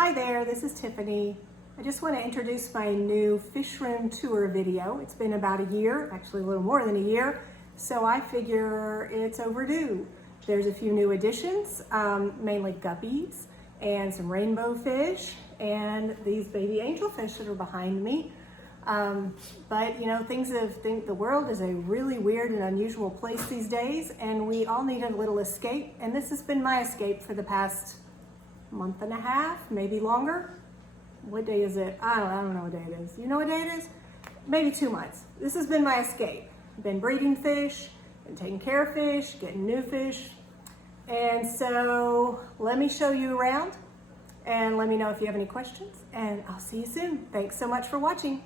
Hi there, this is Tiffany. I just want to introduce my new fish room tour video. It's been about a year, actually a little more than a year, so I figure it's overdue. There's a few new additions, mainly guppies and some rainbowfish and these baby angelfish that are behind me. But you know, the world is a really weird and unusual place these days, and we all need a little escape, and this has been my escape for the past month and a half, maybe longer. What day is it? I don't know what day it is. You know what day it is? Maybe 2 months. This has been my escape. Been breeding fish, been taking care of fish, getting new fish. And so let me show you around and let me know if you have any questions, and I'll see you soon. Thanks so much for watching.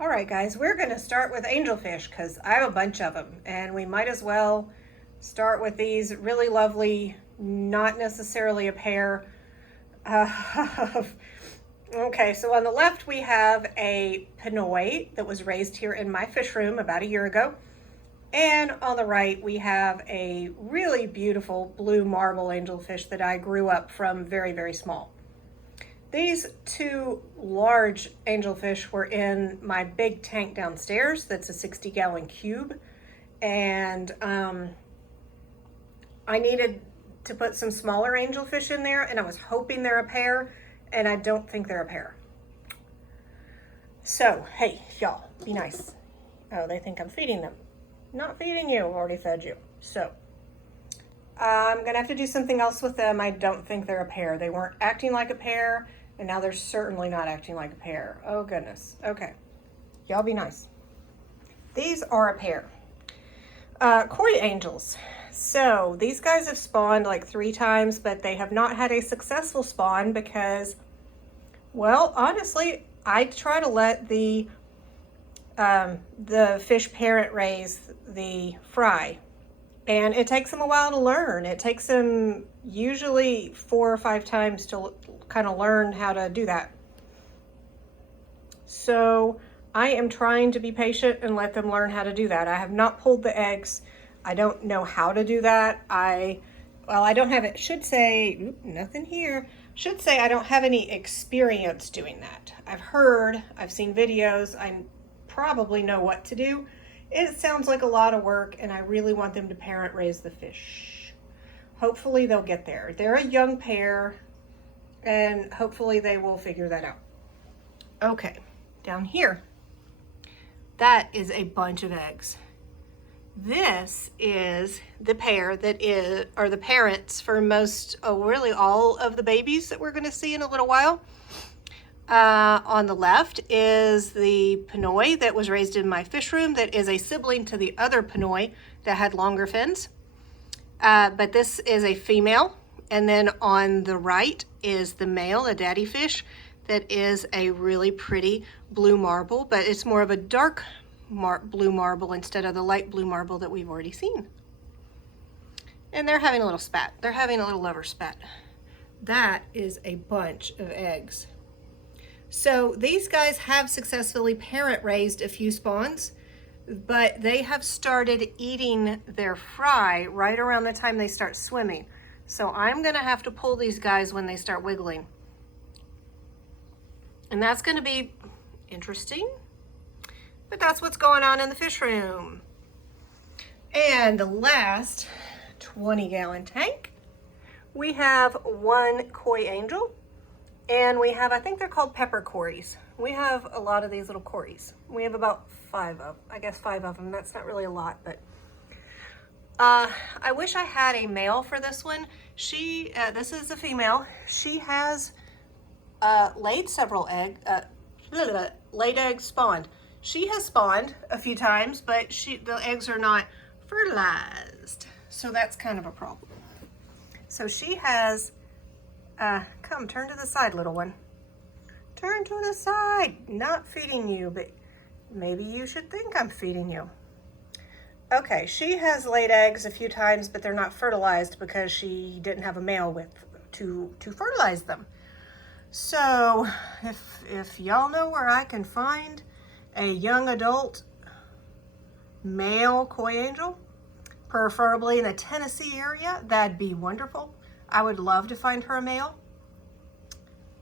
All right, guys, we're gonna start with angelfish because I have a bunch of them, and we might as well start with these really lovely, not necessarily a pair. Okay, so on the left we have a Pinoy that was raised here in my fish room about a year ago. And on the right we have a really beautiful blue marble angelfish that I grew up from very, very small. These two large angelfish were in my big tank downstairs that's a 60-gallon cube. And I needed to put some smaller angelfish in there, and I was hoping they're a pair, and I don't think they're a pair. So, hey, y'all, be nice. Oh, they think I'm feeding them. Not feeding you, already fed you. So, I'm gonna have to do something else with them. I don't think they're a pair. They weren't acting like a pair, and now they're certainly not acting like a pair. Oh, goodness. Okay, y'all be nice. These are a pair. Koi angels. So these guys have spawned like 3 times, but they have not had a successful spawn because, well, honestly, I try to let the fish parent raise the fry, and it takes them a while to learn. It takes them usually 4 or 5 times to kind of learn how to do that. So I am trying to be patient and let them learn how to do that. I have not pulled the eggs. I don't know how to do that. I don't have it. Should say, nothing here. Should say I don't have any experience doing that. I've seen videos. I probably know what to do. It sounds like a lot of work, and I really want them to parent raise the fish. Hopefully they'll get there. They're a young pair, and hopefully they will figure that out. Okay, down here. That is a bunch of eggs. This is the pair that are the parents for really all of the babies that we're going to see in a little while. On the left is the Pinoy that was raised in my fish room that is a sibling to the other Pinoy that had longer fins. But this is a female. And then on the right is the male, a daddy fish, that is a really pretty blue marble, but it's more of a dark blue marble instead of the light blue marble that we've already seen. And they're having a little spat. They're having a little lover spat. That is a bunch of eggs. So these guys have successfully parent raised a few spawns, but they have started eating their fry right around the time they start swimming. So I'm gonna have to pull these guys when they start wiggling. And that's gonna be interesting. But that's what's going on in the fish room. And the last 20-gallon tank, we have one koi angel, and we have, I think they're called pepper cories. We have a lot of these little cories. We have about 5 of them. That's not really a lot, but I wish I had a male for this one. This is a female. She has laid several eggs, laid eggs spawned. She has spawned a few times, but the eggs are not fertilized. So that's kind of a problem. So she has, come, turn to the side, little one. Turn to the side. Not feeding you, but maybe you should think I'm feeding you. Okay, she has laid eggs a few times, but they're not fertilized because she didn't have a male to fertilize them. So if y'all know where I can find a young adult male koi angel, preferably in the Tennessee area. That'd be wonderful. I would love to find her a male.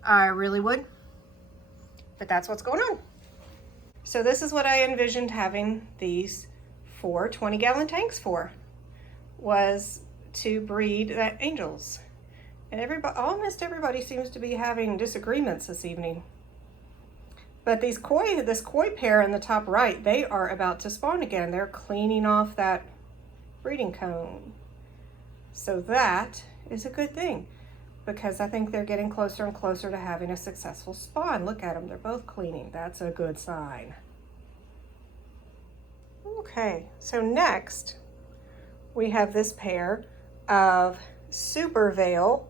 I really would. But that's what's going on. So this is what I envisioned having these 4 20-gallon tanks for, was to breed the angels. And almost everybody seems to be having disagreements this evening. But this koi pair in the top right, they are about to spawn again. They're cleaning off that breeding cone. So that is a good thing, because I think they're getting closer and closer to having a successful spawn. Look at them, they're both cleaning. That's a good sign. Okay, so next we have this pair of Super Veil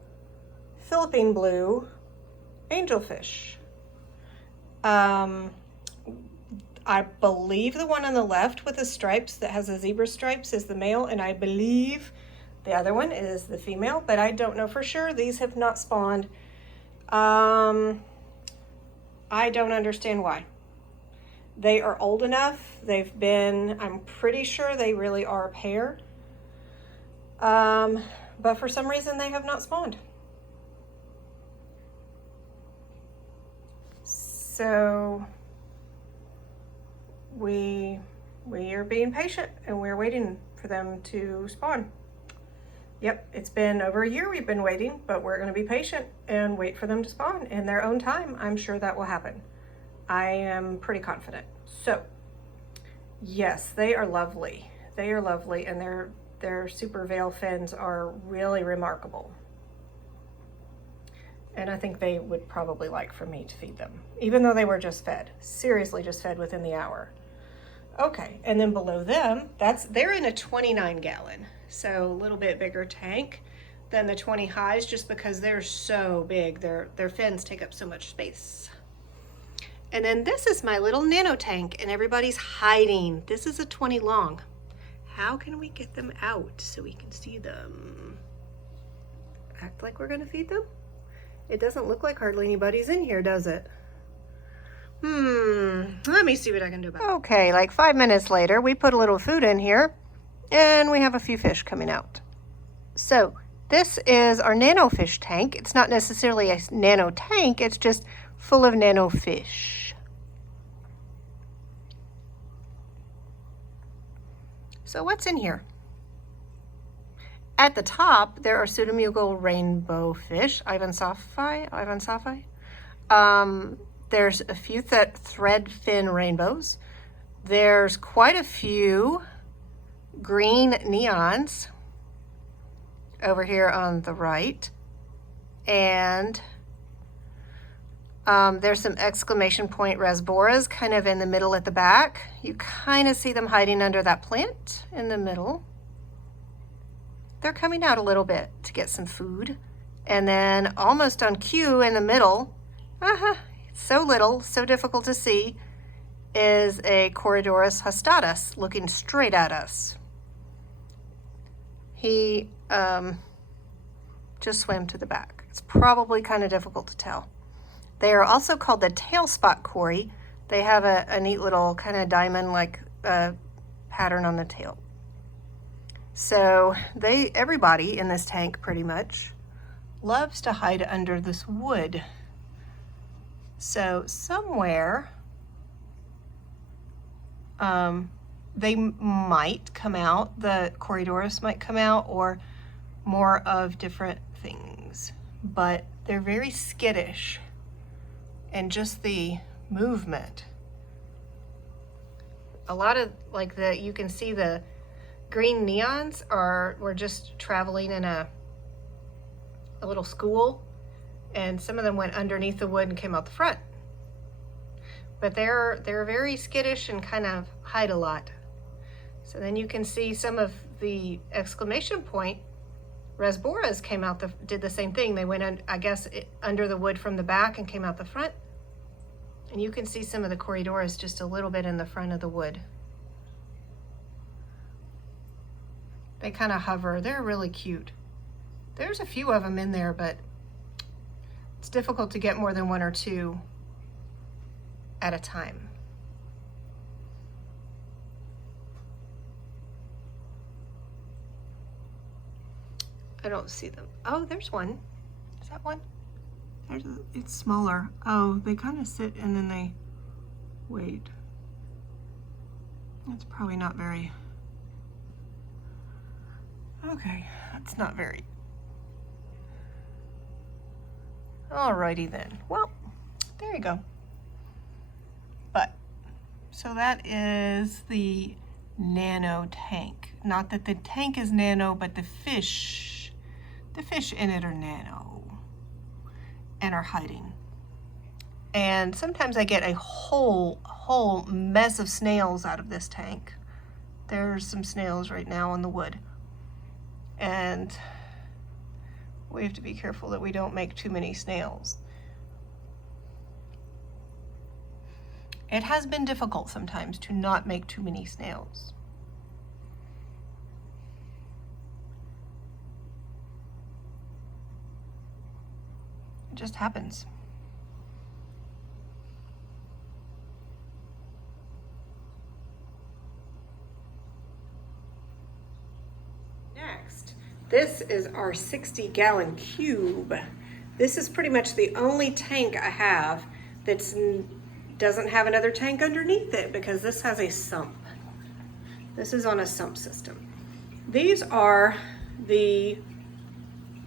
Philippine Blue Angelfish. I believe the one on the left with the stripes that has the zebra stripes is the male, and I believe the other one is the female, but I don't know for sure. These have not spawned. I don't understand why. They are old enough. I'm pretty sure they really are a pair. But for some reason they have not spawned. So we are being patient and we're waiting for them to spawn. Yep, it's been over a year we've been waiting, but we're going to be patient and wait for them to spawn in their own time. I'm sure that will happen. I am pretty confident. So yes, they are lovely. They are lovely, and their super veil fins are really remarkable. And I think they would probably like for me to feed them, even though they were just fed. Seriously, just fed within the hour. Okay, and then below them, they're in a 29-gallon, so a little bit bigger tank than the 20 highs, just because they're so big. Their fins take up so much space. And then this is my little nano tank, and everybody's hiding. This is a 20 long. How can we get them out so we can see them? Act like we're gonna feed them? It doesn't look like hardly anybody's in here, does it? Let me see what I can do about it. Okay, like 5 minutes later, we put a little food in here and we have a few fish coming out. So this is our nano fish tank. It's not necessarily a nano tank, it's just full of nano fish. So what's in here? At the top, there are pseudomugal rainbowfish, Ivansophi. There's a few thread fin rainbows. There's quite a few green neons over here on the right. And there's some exclamation point rasboras kind of in the middle at the back. You kind of see them hiding under that plant in the middle. They're coming out a little bit to get some food. And then almost on cue in the middle, so little, so difficult to see, is a Corydoras hostatus looking straight at us. He just swam to the back. It's probably kind of difficult to tell. They are also called the tail spot cory. They have a neat little kind of diamond-like pattern on the tail. So everybody in this tank pretty much loves to hide under this wood. So somewhere they might come out, the Corydoras might come out, or more of different things, but they're very skittish, and just the movement. A lot of you can see the green neons were just traveling in a little school, and some of them went underneath the wood and came out the front. But they're very skittish and kind of hide a lot. So then you can see some of the exclamation point rasboras came out, did the same thing. They went, under the wood from the back and came out the front. And you can see some of the Corydoras just a little bit in the front of the wood. They kind of hover. They're really cute. There's a few of them in there, but it's difficult to get more than 1 or 2 at a time. I don't see them. Oh, there's one. Is that one? It's smaller. Oh, they kind of sit and then they wait. That's probably not very, okay, that's not very. Alrighty then. Well, there you go. But, so that is the nano tank. Not that the tank is nano, but the fish in it are nano and are hiding. And sometimes I get a whole mess of snails out of this tank. There's some snails right now on the wood. And we have to be careful that we don't make too many snails. It has been difficult sometimes to not make too many snails. It just happens. Next, this is our 60-gallon cube. This is pretty much the only tank I have that doesn't have another tank underneath it because this has a sump. This is on a sump system. These are the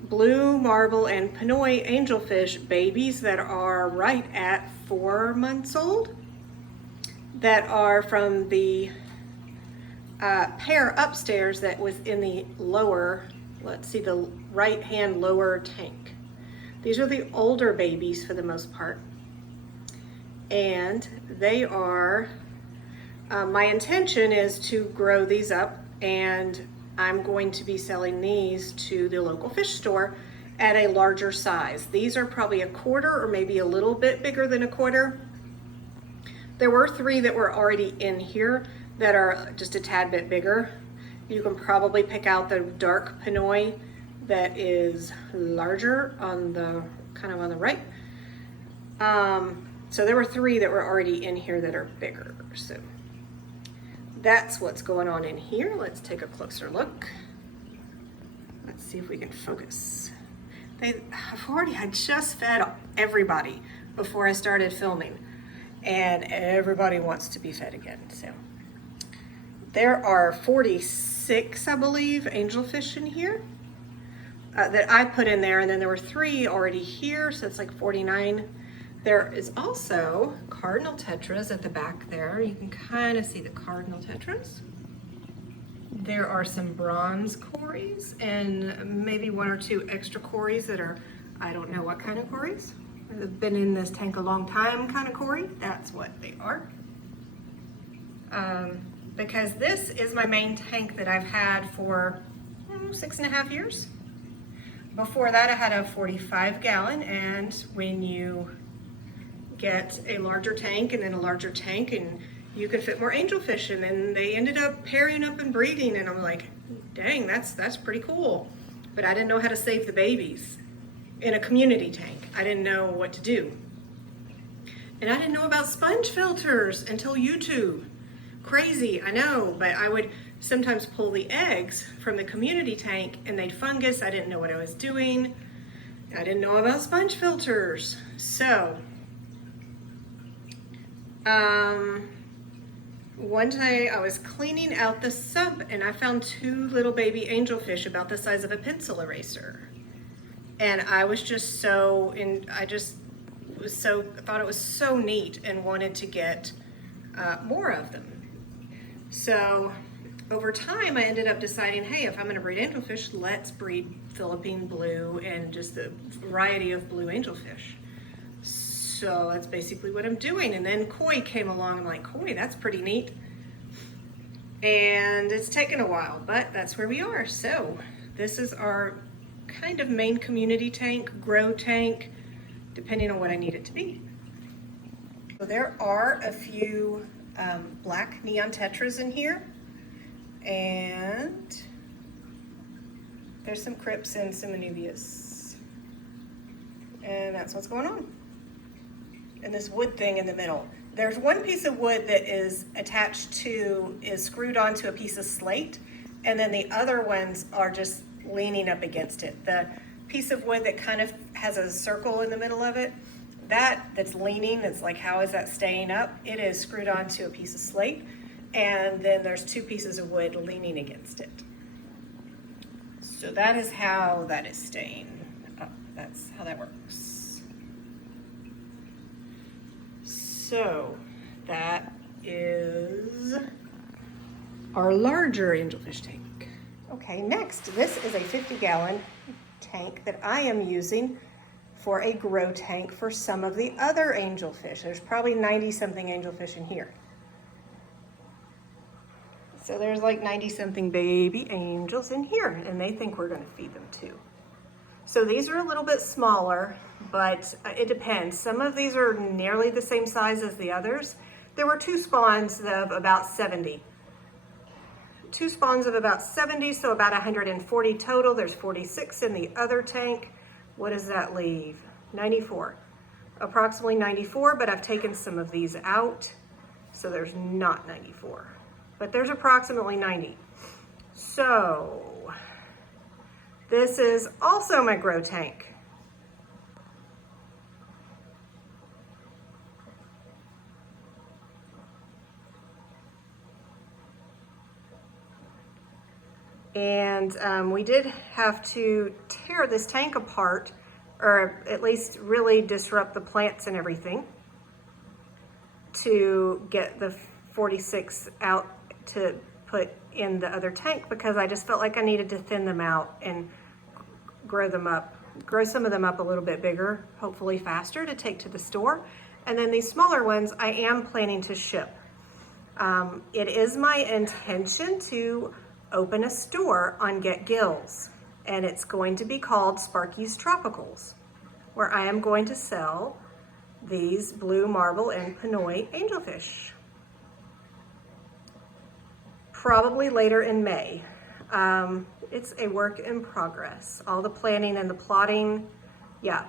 blue marble and Pinoy angelfish babies that are right at 4 months old, that are from the pair upstairs that was in the lower, let's see, the right hand lower tank. These are the older babies for the most part. And they are, my intention is to grow these up, and I'm going to be selling these to the local fish store at a larger size. These are probably 1/4 or maybe a little bit bigger than 1/4. There were 3 that were already in here that are just a tad bit bigger. You can probably pick out the dark Pinoy that is larger on the, kind of on the right. So there were 3 that were already in here that are bigger. So that's what's going on in here. Let's take a closer look. Let's see if we can focus. I just fed everybody before I started filming, and everybody wants to be fed again. So there are 46, I believe, angelfish in here that I put in there, and then there were 3 already here, so it's like 49. There is also cardinal tetras at the back there. You can kind of see the cardinal tetras. There are some bronze cories and maybe 1 or 2 extra cories that are, I don't know what kind of cories. They've been in this tank a long time kind of cory. That's what they are. Because this is my main tank that I've had for 6.5 years. Before that I had a 45-gallon, and when you get a larger tank and then a larger tank, and you can fit more angelfish, and then they ended up pairing up and breeding, and I'm like, dang, that's pretty cool. But I didn't know how to save the babies in a community tank. I didn't know what to do. And I didn't know about sponge filters until YouTube. Crazy, I know, but I would sometimes pull the eggs from the community tank and they'd fungus. I didn't know what I was doing. I didn't know about sponge filters. So, one day I was cleaning out the sump and I found 2 little baby angelfish about the size of a pencil eraser. And I was just so, thought it was so neat and wanted to get more of them. So over time I ended up deciding, hey, if I'm gonna breed angelfish, let's breed Philippine blue and just a variety of blue angelfish. So that's basically what I'm doing. And then koi came along. I'm like, koi, that's pretty neat. And it's taken a while, but that's where we are. So this is our kind of main community tank, grow tank, depending on what I need it to be. So there are a few black neon tetras in here, and there's some crypts and some anubias. And that's what's going on. And this wood thing in the middle. There's one piece of wood that is screwed onto a piece of slate, and then the other ones are just leaning up against it. The piece of wood that kind of has a circle in the middle of it, that's leaning, it's like, how is that staying up? It is screwed onto a piece of slate, and then there's two pieces of wood leaning against it. So that is how that is staying up. That's how that works. So that is our larger angelfish tank. Okay, next, this is a 50-gallon tank that I am using for a grow tank for some of the other angelfish. There's probably 90-something angelfish in here. So there's like 90-something baby angels in here, and they think we're gonna feed them too. So these are a little bit smaller, but it depends. Some of these are nearly the same size as the others. There were two spawns of about 70. Two spawns of about 70, so about 140 total. There's 46 in the other tank. What does that leave? 94. Approximately 94, but I've taken some of these out, so there's not 94. But there's approximately 90. So this is also my grow tank. And we did have to tear this tank apart, or at least really disrupt the plants and everything, to get the 46 out to put in the other tank, because I just felt like I needed to thin them out and grow them up, grow some of them up a little bit bigger, hopefully faster to take to the store. And then these smaller ones I am planning to ship. It is my intention to open a store on Get Gills, and it's going to be called Sparky's Tropicals, where I am going to sell these blue marble and Pinoy angelfish. Probably later in May. It's a work in progress. All the planning and the plotting, yeah,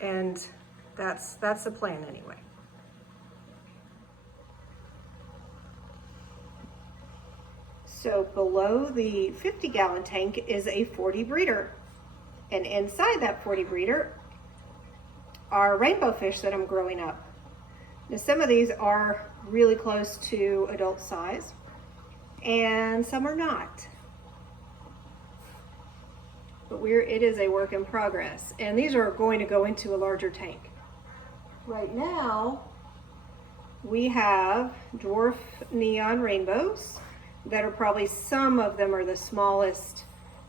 and that's the plan anyway. So below the 50-gallon tank is a 40 breeder, and inside that 40 breeder are rainbow fish that I'm growing up. Now some of these are really close to adult size, and some are not. But it is a work in progress, and these are going to go into a larger tank. Right now, we have dwarf neon rainbows that are probably, some of them are the smallest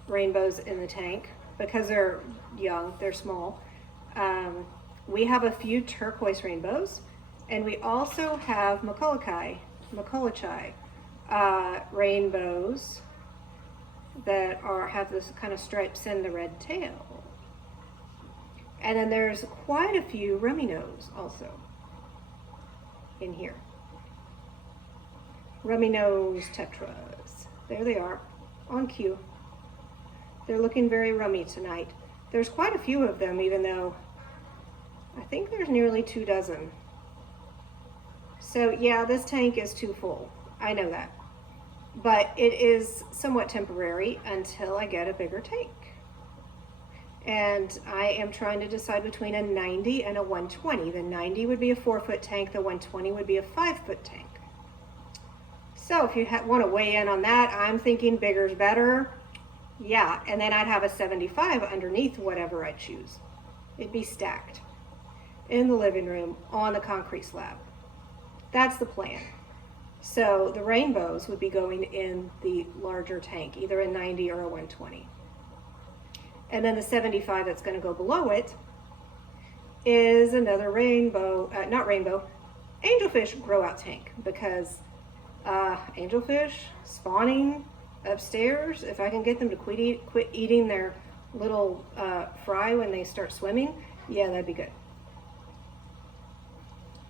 rainbows in the tank because they're young, they're small. We have a few turquoise rainbows, and we also have macaw rainbows that have this kind of stripes and the red tail. And then there's quite a few rummy nose also in here. Rummy nose tetras. There they are on cue. They're looking very rummy tonight. There's quite a few of them, even though I think there's nearly 2 dozen. So yeah, this tank is too full. I know that. But it is somewhat temporary until I get a bigger tank. And I am trying to decide between a 90 and a 120. The 90 would be a 4-foot tank, the 120 would be a 5-foot tank. So if you want to weigh in on that, I'm thinking bigger's better. Yeah, and then I'd have a 75 underneath whatever I choose. It'd be stacked in the living room on the concrete slab. That's the plan. So the rainbows would be going in the larger tank, either a 90 or a 120. And then the 75 that's going to go below it is another angelfish grow out tank, because angelfish spawning upstairs, if I can get them to quit eating their little fry when they start swimming, yeah, that'd be good.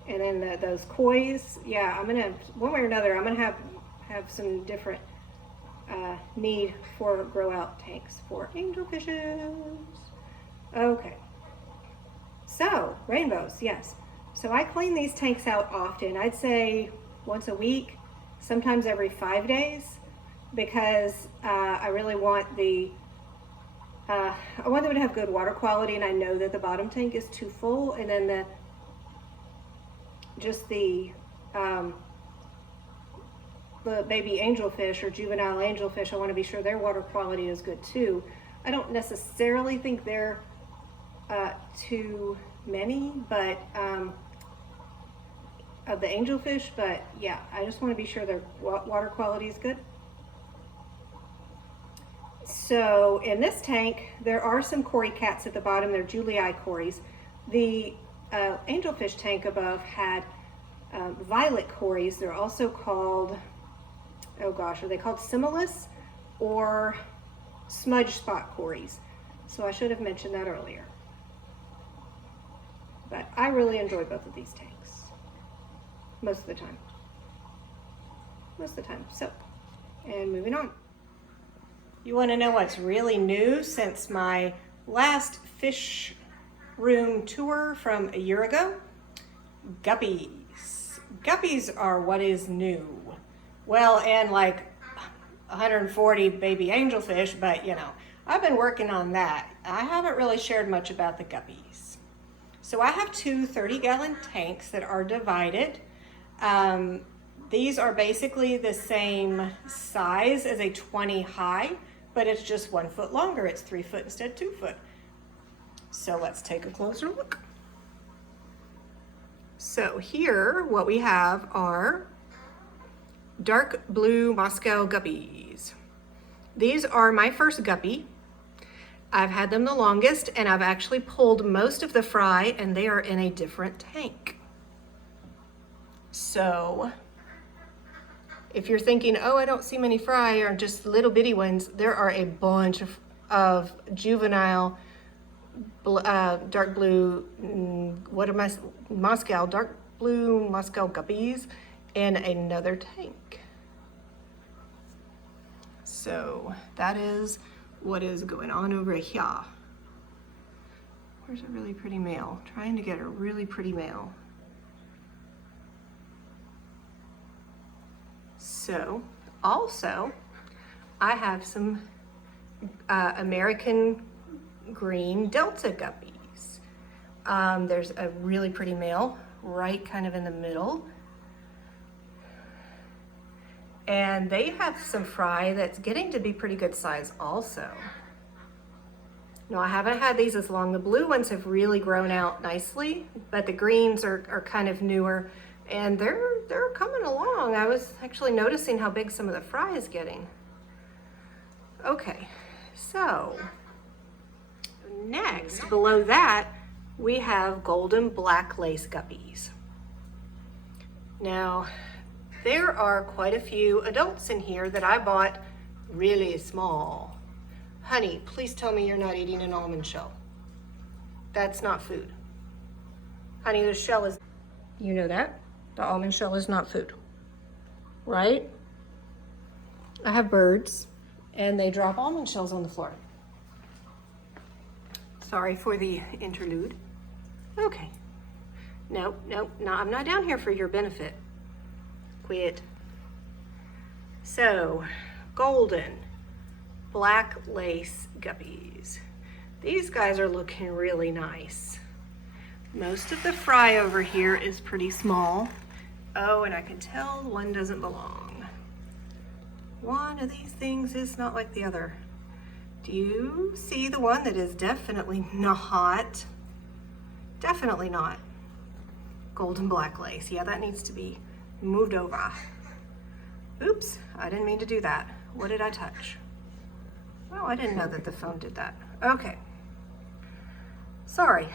And then those kois, yeah, I'm gonna, one way or another, I'm gonna have some different need for grow out tanks for angelfishes. Okay, so rainbows, yes. So I clean these tanks out often. I'd say once a week, sometimes every 5 days, because I really want the I want them to have good water quality, and I know that the bottom tank is too full, and then the baby angelfish or juvenile angelfish, I want to be sure their water quality is good too. I don't necessarily think they're too many, but of the angelfish, but yeah, I just want to be sure their water quality is good. So in this tank, there are some cory cats at the bottom. They're Julii cories. The angelfish tank above had violet cories. They're also called, oh gosh, are they called Similis or smudge spot cories? So I should have mentioned that earlier. But I really enjoy both of these tanks. Most of the time. Most of the time. So, and moving on. You want to know what's really new since my last fish room tour from a year ago? Guppies. Guppies are what is new. Well, and like 140 baby angelfish, but you know, I've been working on that. I haven't really shared much about the guppies. So I have two 30-gallon tanks that are divided. These are basically the same size as a 20 high, but it's just 1 foot longer. It's 3 foot instead of 2 foot. So let's take a closer look. So here, what we have are dark blue Moscow guppies. These are my first guppy. I've had them the longest, and I've actually pulled most of the fry, and they are in a different tank. So if you're thinking, oh, I don't see many fry or just little bitty ones, there are a bunch of juvenile dark blue, dark blue Moscow guppies in another tank. So that is what is going on over here. Where's a really pretty male? Trying to get a really pretty male. So, also, I have some American green Delta guppies. There's a really pretty male right kind of in the middle. And they have some fry that's getting to be pretty good size also. No, I haven't had these as long. The blue ones have really grown out nicely, but the greens are kind of newer. And they're coming along. I was actually noticing how big some of the fry is getting. Okay, so next, below that, we have golden black lace guppies. Now, there are quite a few adults in here that I bought really small. Honey, please tell me you're not eating an almond shell. That's not food. Honey, the shell is, you know that? The almond shell is not food, right? I have birds and they drop almond shells on the floor. Sorry for the interlude. Okay. No, I'm not down here for your benefit. Quit. So, golden black lace guppies. These guys are looking really nice. Most of the fry over here is pretty small. Oh, and I can tell one doesn't belong. One of these things is not like the other. Do you see the one that is definitely not? Definitely not. Golden black lace. Yeah, that needs to be moved over. Oops, I didn't mean to do that. What did I touch? Oh, I didn't know that the phone did that. Okay. Sorry.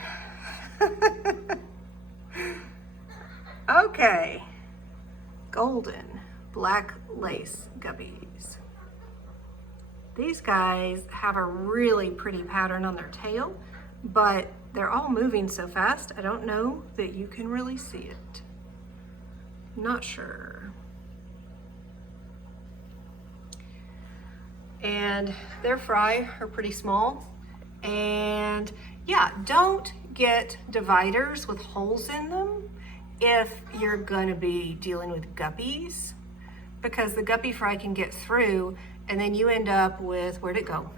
Okay. Golden black lace guppies. These guys have a really pretty pattern on their tail, but they're all moving so fast, I don't know that you can really see it. Not sure. And their fry are pretty small. And yeah, don't get dividers with holes in them if you're gonna be dealing with guppies, because the guppy fry can get through and then you end up with, where'd it go?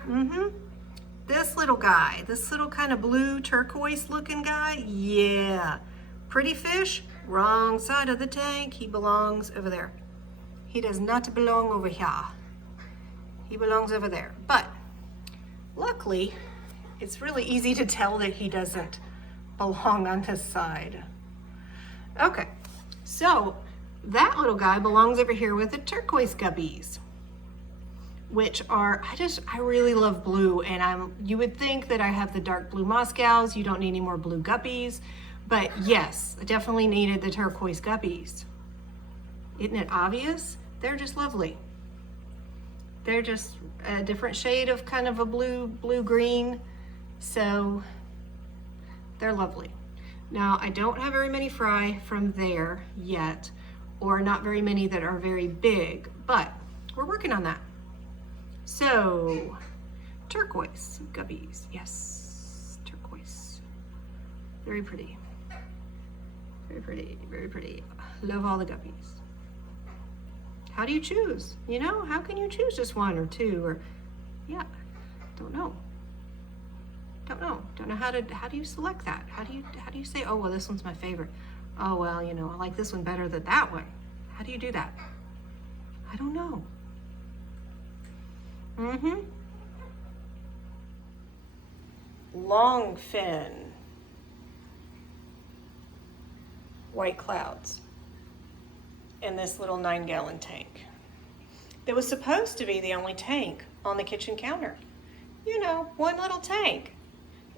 this little guy, this little kind of blue turquoise looking guy, yeah. Pretty fish, wrong side of the tank. He belongs over there. He does not belong over here. He belongs over there. But luckily, it's really easy to tell that he doesn't belong on this side. Okay, so that little guy belongs over here with the turquoise guppies, which are, I really love blue, and you would think that I have the dark blue Moscows, you don't need any more blue guppies, but yes, I definitely needed the turquoise guppies. Isn't it obvious? They're just lovely. They're just a different shade of kind of a blue-green, so they're lovely. Now, I don't have very many fry from there yet, or not very many that are very big, but we're working on that. So, turquoise guppies, yes, turquoise. Very pretty, very pretty, very pretty. Love all the guppies. How do you choose? You know, how can you choose just one or two or, yeah, don't know. Don't know how do you select that? How do you say, oh, well, this one's my favorite. Oh, well, you know, I like this one better than that one. How do you do that? I don't know. Long fin white clouds in this little 9-gallon tank. That was supposed to be the only tank on the kitchen counter. You know, one little tank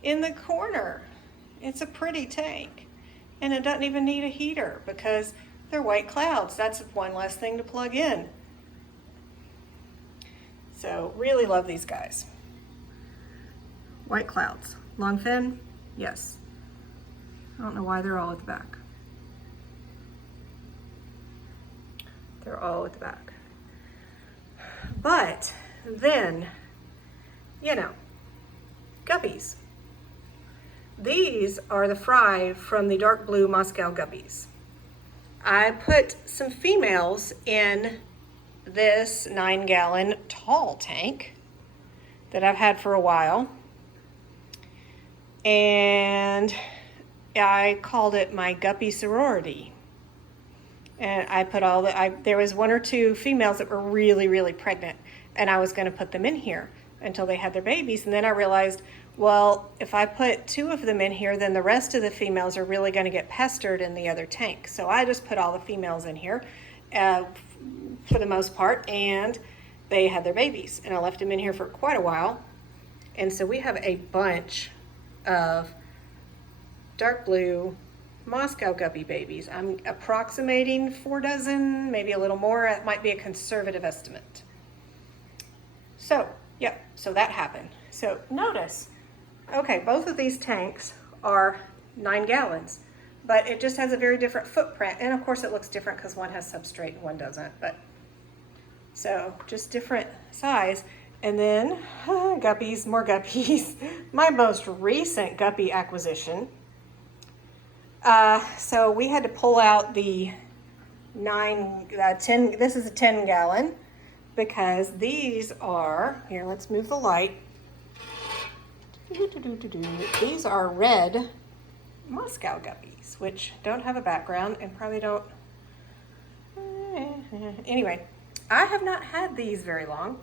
in the corner. It's a pretty tank, and it doesn't even need a heater because they're white clouds. That's one less thing to plug in. So really love these guys. White clouds. Long fin? Yes. I don't know why they're all at the back. They're all at the back. But then, you know, guppies. These are the fry from the dark blue Moscow guppies. I put some females in this 9-gallon tall tank that I've had for a while. And I called it my guppy sorority. And I put all there was one or two females that were really, really pregnant, and I was gonna put them in here until they had their babies. And then I realized, well, if I put 2 of them in here, then the rest of the females are really gonna get pestered in the other tank. So I just put all the females in here for the most part, and they had their babies. And I left them in here for quite a while. And so we have a bunch of dark blue Moscow guppy babies. I'm approximating 4 dozen, maybe a little more. It might be a conservative estimate. So, yeah, so that happened. So notice, okay, both of these tanks are 9 gallons, but it just has a very different footprint. And of course it looks different because one has substrate and one doesn't, but so just different size. And then guppies, more guppies. My most recent guppy acquisition. So we had to pull out the 10, this is a 10 gallon, because these are, here, let's move the light. These are red Moscow guppies, which don't have a background and probably don't, anyway, I have not had these very long.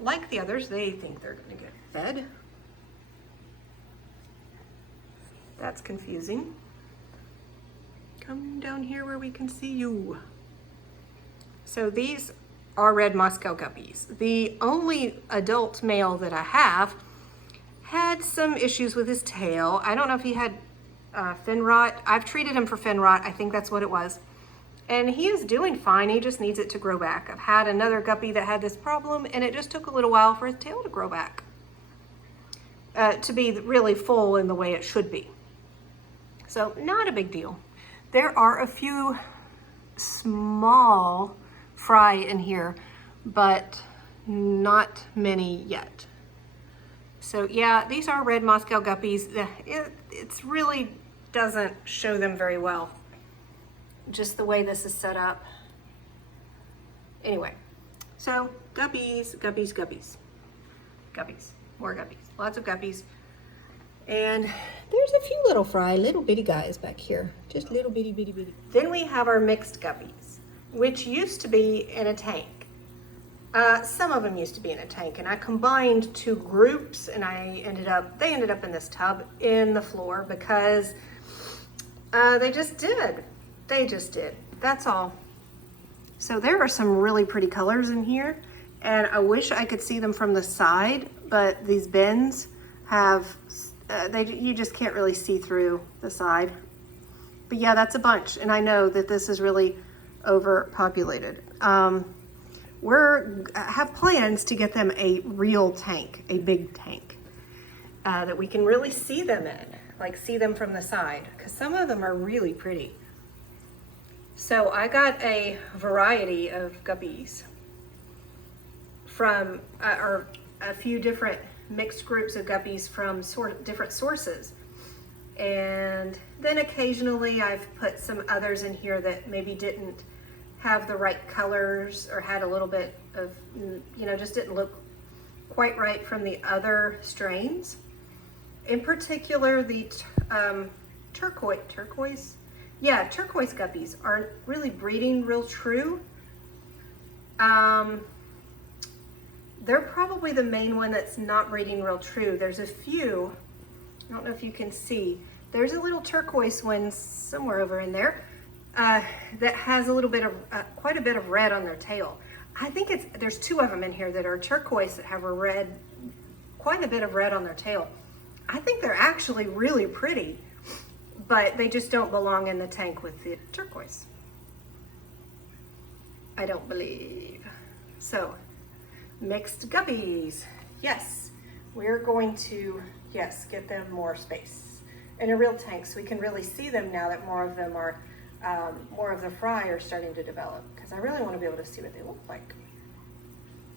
Like the others, they think they're gonna get fed. That's confusing. Come down here where we can see you. So these are red Moscow guppies. The only adult male that I have had some issues with his tail. I don't know if he had fin rot. I've treated him for fin rot. I think that's what it was. And he is doing fine. He just needs it to grow back. I've had another guppy that had this problem, and it just took a little while for his tail to grow back. To be really full in the way it should be. So not a big deal. There are a few small fry in here, but not many yet. So yeah, these are red Moscow guppies. It really doesn't show them very well, just the way this is set up. Anyway, so guppies, guppies, guppies, guppies, more guppies. lots of guppies. And there's a few little fry, little bitty guys back here. Just little bitty, bitty, bitty. Then we have our mixed guppies, which used to be in a tank. Some of them used to be in a tank, and I combined two groups, and they ended up in this tub in the floor because they just did. They just did. That's all. So there are some really pretty colors in here, and I wish I could see them from the side, but these bins have, you just can't really see through the side. But yeah, that's a bunch, and I know that this is really overpopulated. I have plans to get them a real tank, a big tank, that we can really see them in, like see them from the side, because some of them are really pretty. So I got a variety of guppies from, or a few different mixed groups of guppies from different sources. And then occasionally I've put some others in here that maybe didn't have the right colors or had a little bit of, just didn't look quite right from the other strains. In particular, the turquoise guppies aren't really breeding real true. They're probably the main one that's not breeding real true. There's a few, I don't know if you can see, there's a little turquoise one somewhere over in there that has a little bit of, quite a bit of red on their tail. I think there's two of them in here that are turquoise that have quite a bit of red on their tail. I think they're actually really pretty, but they just don't belong in the tank with the turquoise, I don't believe. So, mixed guppies. Yes, we're going to, get them more space in a real tank so we can really see them now that more of them are, more of the fry are starting to develop, because I really want to be able to see what they look like.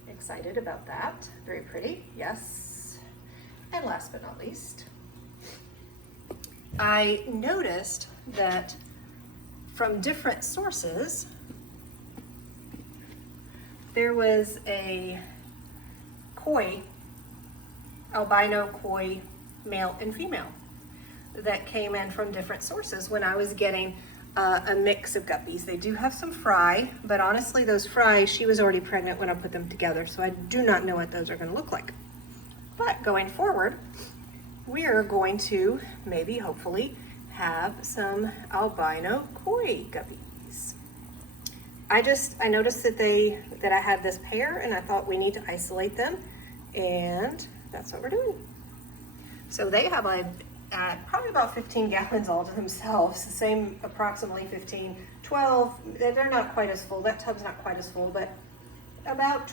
Excited about that. Very pretty, yes. And last but not least, I noticed that from different sources, there was a albino koi, male and female, that came in from different sources when I was getting a mix of guppies. They do have some fry, but honestly those fry, she was already pregnant when I put them together, so I do not know what those are going to look like. But going forward, we are going to maybe, hopefully, have some albino koi guppies. I noticed that I had this pair, and I thought we need to isolate them, and that's what we're doing. So they have probably about 15 gallons all to themselves, the same approximately 15, 12, they're not quite as full, that tub's not quite as full, but about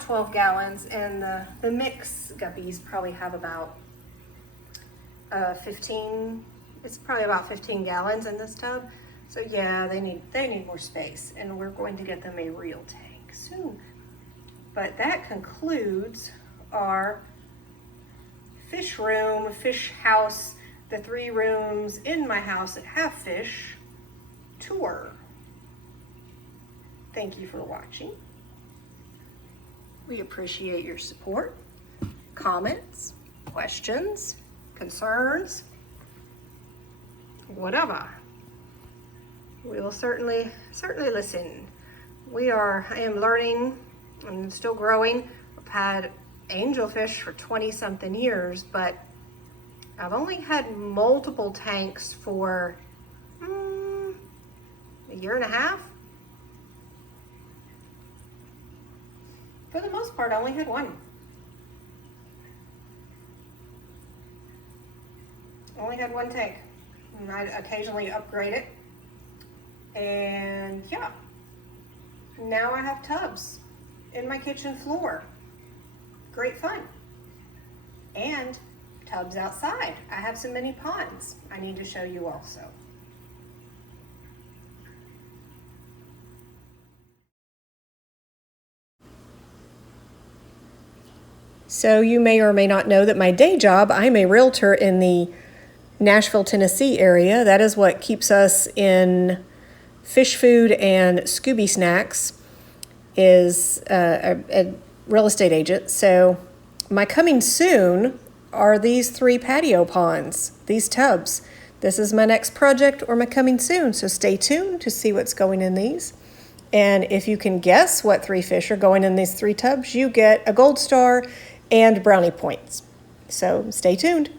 12 gallons, and the mix guppies probably have about 15, it's probably about 15 gallons in this tub. So yeah, they need more space, and we're going to get them a real tank soon. But that concludes our fish room, fish house, the 3 rooms in my house that have fish tour. Thank you for watching. We appreciate your support, comments, questions, concerns, whatever. We will certainly listen. I am learning, I'm still growing. I've had angelfish for 20-something years, but I've only had multiple tanks for a year and a half. For the most part, I only had one. I only had one tank, and I occasionally upgrade it. And yeah, now I have tubs in my kitchen floor. Great fun. And tubs outside. I have some mini ponds I need to show you also. So you may or may not know that my day job, I'm a realtor in the Nashville, Tennessee area. That is what keeps us in fish food and Scooby snacks, is a real estate agent. So my coming soon are these 3 patio ponds, these tubs. This is my next project or my coming soon, so stay tuned to see what's going in these. And if you can guess what 3 fish are going in these 3 tubs, you get a gold star and brownie points. So stay tuned.